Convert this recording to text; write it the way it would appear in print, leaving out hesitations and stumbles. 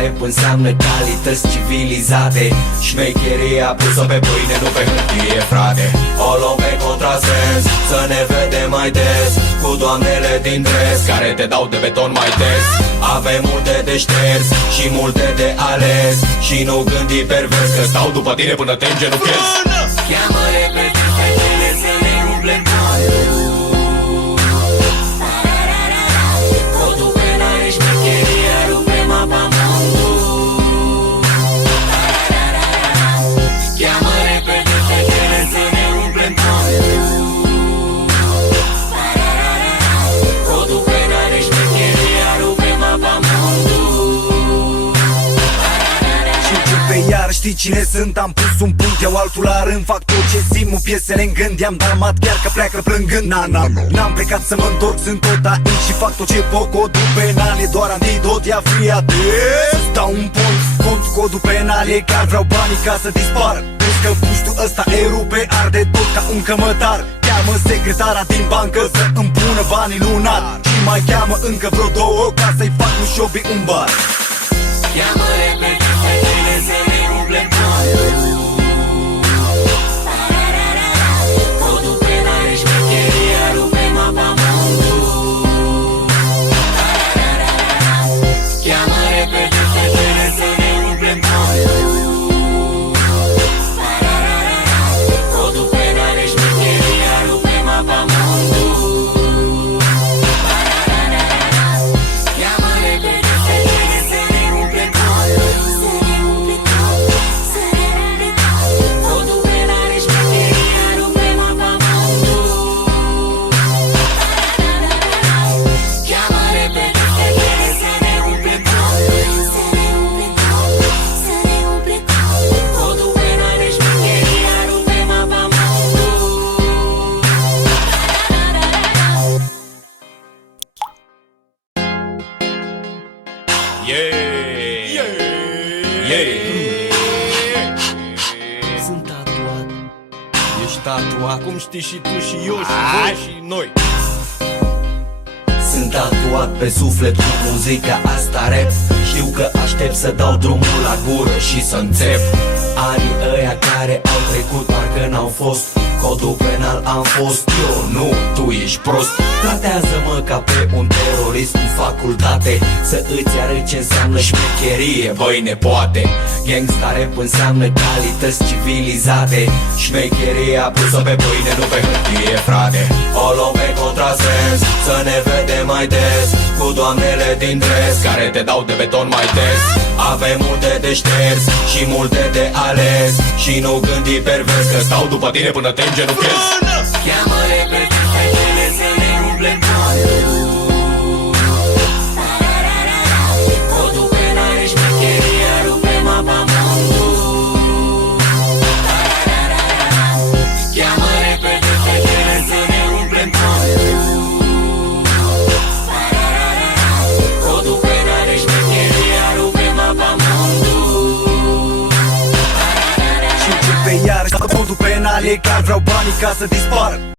rap înseamnă calități civilizate. Șmecheria pusă pe pâine, nu pe hârtie, frate. O luăm pe contrasens, să ne vedem mai des, cu doamnele din dres care te dau de beton mai des. Avem multe de șters și multe de ales, și nu gândi pervers, că stau după tine până te îngenuchez. Cheamă repede fetele să ne umplem codul penal, șmecheria, rupem apamontul. Cheamă repede fetele să ne umplem codul penal, șmecheria, rupem apamontul. Și începe iar, știi cine sunt? Am pus un punct, iau altul la rând. Fac tot ce simt, mu piesele în gând. I-am damat chiar că pleacă plângând. N-am plecat să mă întorc, sunt tot aici și fac tot ce pot. Codul penal e doar antidot, ia fii atent. Să-ți dau un cont, codul penal e clar. Vreau banii ca să dispar. Vezi că puștul ăsta e rupe, arde tot ca un cămătar. Cheamă secretara din bancă să îmi pună banii lunar, și mai cheamă încă vreo două ca să-i fac lui Șobi un bar. Cheamă repede fetele să ne umplem codul penal, șmecheria, rupem apamontul. Cheamă repede fetele să ne umplem codul penal, șmecheria, rupem apamontul. Cheamă repede fetele să ne umplem codul penal, șmecheria, rupem apamontul. Cheamă repede fetele să ne umplem codul penal, șmecheria, rupem apamontul. Sunt tatuat. Ești tatuat, cum știi și tu și eu și voi și noi. Sunt tatuat pe suflet cu muzica asta rap. Știu că aștept să dau drumul la gură și să înțep. Anii ăia care au trecut parcă n-au fost. Codul penal am fost eu, nu, tu ești prost. Tratează-mă ca pe un terorist în facultate, să îți arăt ce înseamnă șmecherie, băi nepoate. Gangsta rap înseamnă calități civilizate. Șmecheria pusă pe pâine, nu pe hârtie, frate. O luăm pe contrasens, să ne vedem mai des, cu doamnele din dres care te dau de beton mai des. Avem multe de șters și multe de ales, și nu gândi pervers, că stau după tine până te îngenuchez. Cheamă repede fetele să ne umplem codul penal, șmecheria, rupem apamontul. Cheamă repede fetele să ne umplem codul penal, șmecheria, rupem apamontul. Și începe iar, codul penal e clar. Vreau banii ca să dispar.